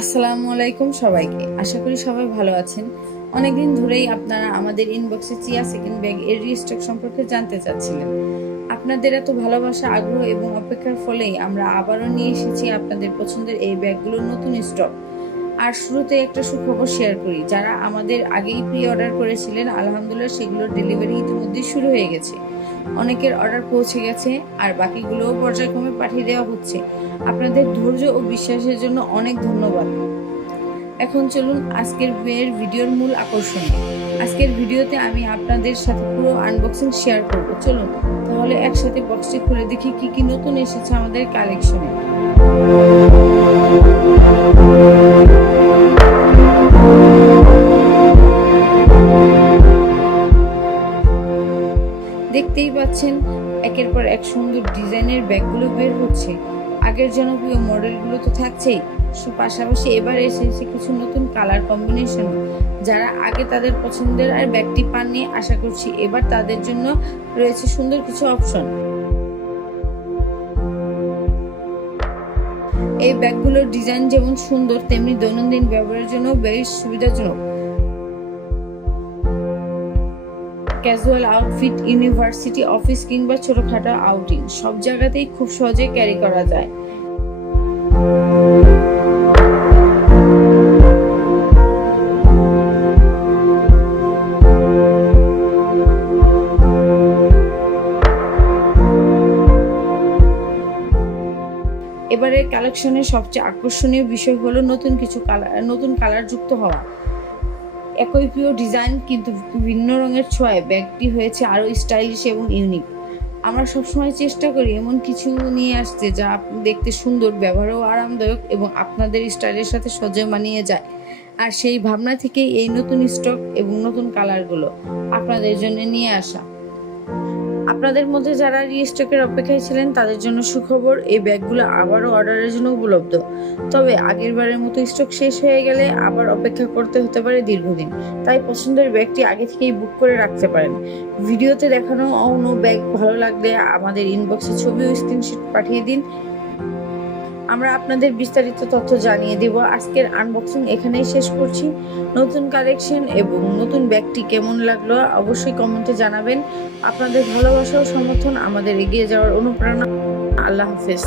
আসসালামু আলাইকুম সবাইকে। আশা করি সবাই ভালো আছেন। অনেকদিন ধরেই আপনারা আমাদের ইনবক্সে চিয়া সেকেন্ড ব্যাগ এর রিস্টক সম্পর্কে জানতে চাচ্ছিলেন। আপনাদের এত ভালোবাসা, আগ্রহ এবং অপেক্ষার ফলেই আমরা আবারও নিয়ে এসেছি আপনাদের পছন্দের এই ব্যাগগুলোর নতুন স্টক। আর শুরুতে একটা সুখবর শেয়ার করি, যারা আমাদের আগেই প্রি অর্ডার করেছিলেন আলহামদুলিল্লাহ সেগুলোর ডেলিভারি ইতিমধ্যেই শুরু হয়ে গেছে। অনেকের অর্ডার পৌঁছে গেছে আর বাকিগুলোও পর্যায়ক্রমে পাঠিয়ে দেওয়া হচ্ছে। আপনাদের ধৈর্য ও বিশ্বাসের জন্য অনেক ধন্যবাদ। এখন চলুন আজকের ভিডিওর মূল আকর্ষণ। আজকের ভিডিওতে আমি আপনাদের সাথে পুরো আনবক্সিং শেয়ার করব। চলুন তাহলে একসাথে বক্সটি খুলে দেখি কি কি নতুন এসেছে আমাদের কালেকশনে। দেখতেই পাচ্ছেন একের পর এক সুন্দর ডিজাইনের ব্যাগগুলো বের হচ্ছে। আগের জনপ্রিয় মডেলগুলো তো থাকছেই, পাশাপাশি এবার এসেছে কিছু নতুন কালার কম্বিনেশন। যারা আগে তাদের পছন্দের আর ব্যাগটি পাননি, আশা করছি এবার তাদের জন্য রয়েছে সুন্দর কিছু অপশন। এই ব্যাগগুলোর ডিজাইন যেমন সুন্দর, তেমনি দৈনন্দিন ব্যবহারের জন্য বেশ সুবিধাজনক। ক্যাজুয়াল আউটফিট, ইউনিভার্সিটি, অফিস কিংবা ছোটখাটো আউটিং সব জায়গাতেই খুব সহজে ক্যারি করা যায়। এবারের কালেকশনের সবচেয়ে আকর্ষণীয় বিষয় হলো নতুন কালার যুক্ত হওয়া। একই প্রিয় ডিজাইন কিন্তু ভিন্ন রঙের ছোঁয়ায় ব্যাগটি হয়েছে আরও স্টাইলিশ এবং ইউনিক। আমরা সবসময় চেষ্টা করি এমন কিছু নিয়ে আসতে যা দেখতে সুন্দর, ব্যবহারও আরামদায়ক এবং আপনাদের স্টাইলের সাথে সহজে মানিয়ে যায়। আর সেই ভাবনা থেকেই এই নতুন স্টক এবং নতুন কালারগুলো আপনাদের জন্য নিয়ে আসা। আপনাদের মধ্যে যারা রিস্টকের অপেক্ষায় ছিলেন তাদের জন্য সুখবর, এই ব্যাগগুলো আবারও অর্ডারের জন্য উপলব্ধ। তবে আগের বারের মতো স্টক শেষ হয়ে গেলে আবার অপেক্ষা করতে হতে পারে দীর্ঘদিন। তাই পছন্দের ব্যাগটি আগে থেকেই বুক করে রাখতে পারেন। ভিডিওতে দেখানো অন্য ব্যাগ ভালো লাগলে আমাদের ইনবক্সে ছবি ও স্ক্রিনশট পাঠিয়ে দিন, আমরা আপনাদের বিস্তারিত তথ্য জানিয়ে দেব। আজকের আনবক্সিং এখানেই শেষ করছি। নতুন কালেকশন এবং নতুন ব্যাগটি কেমন লাগলো অবশ্যই কমেন্টে জানাবেন। আপনাদের ভালোবাসা ও সমর্থন আমাদের এগিয়ে যাওয়ার অনুপ্রেরণা। আল্লাহ হাফেজ।